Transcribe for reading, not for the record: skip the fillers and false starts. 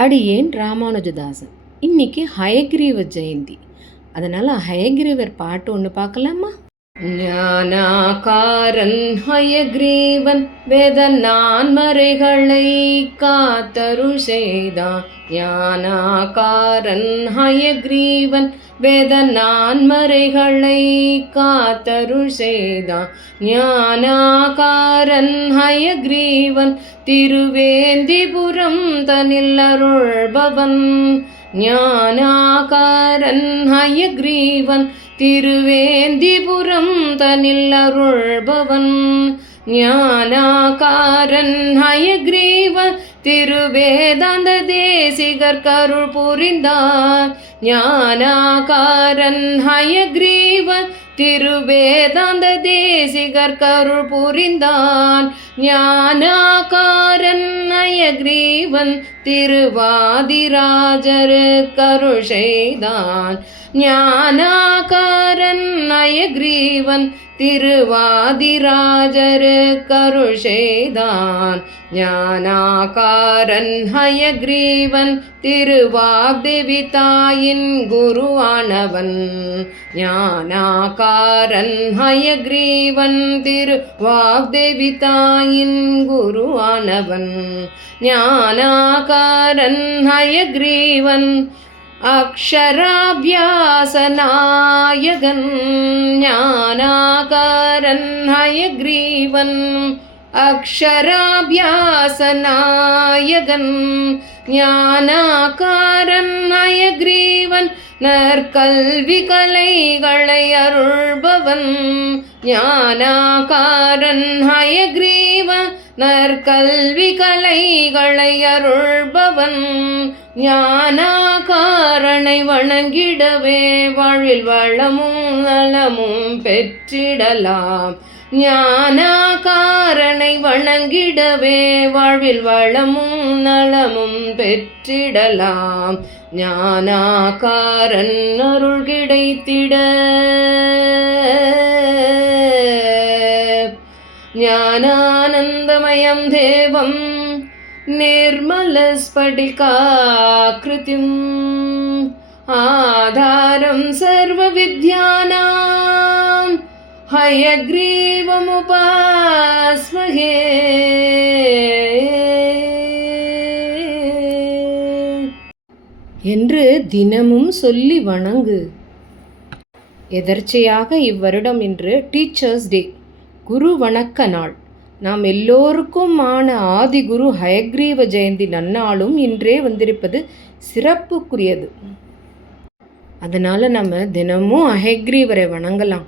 அடியேன் ராமானுஜதாசன். இன்னைக்கு ஹயக்ரீவ ஜெயந்தி. அதனால் ஹயக்ரீவர் பாட்டு ஒன்று பார்க்கலாமா? ஞானாகாரன் ஹயக்ரீவன் வேத நான்மறைகளை காத்தருள் செய்தான். ஞானாகாரன் ஹயக்ரீவன் வேத நான்மறைகளை காத்தருள் செய்தான். ஞானாகாரன் ஹயக்ரீவன் திருவேந்திபுரம் தனில் அருள்பவன். ஞானாகாரன் ஹயக்ரீவன் திருவேந்திபுரம் தனில் அருள்பவன். ஞானாகாரன் ஹயக்ரீவன் திருவேதாந்த தேசிகர் கருள் புரிந்தார். ஞானாகாரன் ஹயக்ரீவன் திருவேதாந்த தேசிகர் கருள் புரிந்தான். ஞானாகாரன் ஹயக்ரீவன் திருவாதிராஜர் கருள் செய்தான். ஞானாகாரன் ஹயக்ரீவன் திருவாதிராஜர் கருள் செய்தான். ஞானாகாரன் ஹயக்ரீவன் திருவாக்தேவி தாயின் குருவானவன். ஞானாகாரன் ஹயக்ரீவன் திருவாக்தேவி தாயின் குருவானவன். ஞானாகாரன் ஹயக்ரீவன் அக்ஷராபியாசநாயகன். ஞானாகாரன் ஹயக்ரீவன் அக்ஷராபியாசநாயகன். ஞானாகாரன் ஹயக்ரீவன் நற்கல்வி கலைகளை அருள்பவன். ஞானாகாரன் ஹயக்ரீவன் நற்கல்வி கலைகளை அருள்பவன். ஞானாகாரனை வணங்கிடவே வாழ்வில் வளமும் நலமும் பெற்றிடலாம். ஞானாகாரனை வணங்கிடவே வாழ்வில் வளமும் நலமும் பெற்றிடலாம். ஞானாகாரன் அருள் கிடைத்திட ஞானானந்தமயம் தேவம் निर्मलस्फटिकाकृतिम् आधारं सर्वविद्यानां हयग्रीवमुपास्महे. என்று தினமும் சொல்லி வணங்கு. எதர்ச்சையாக இவ்வருடம் இன்று டீச்சர்ஸ் டே, குரு வணக்க நாள். நாம் எல்லோருக்குமான ஆதிகுரு ஹயக்ரீவ ஜெயந்தி நன்னாளும் இன்றே வந்திருப்பது சிறப்புக்குரியது. அதனால் நம்ம தினமும் ஹயக்ரீவரை வணங்கலாம்.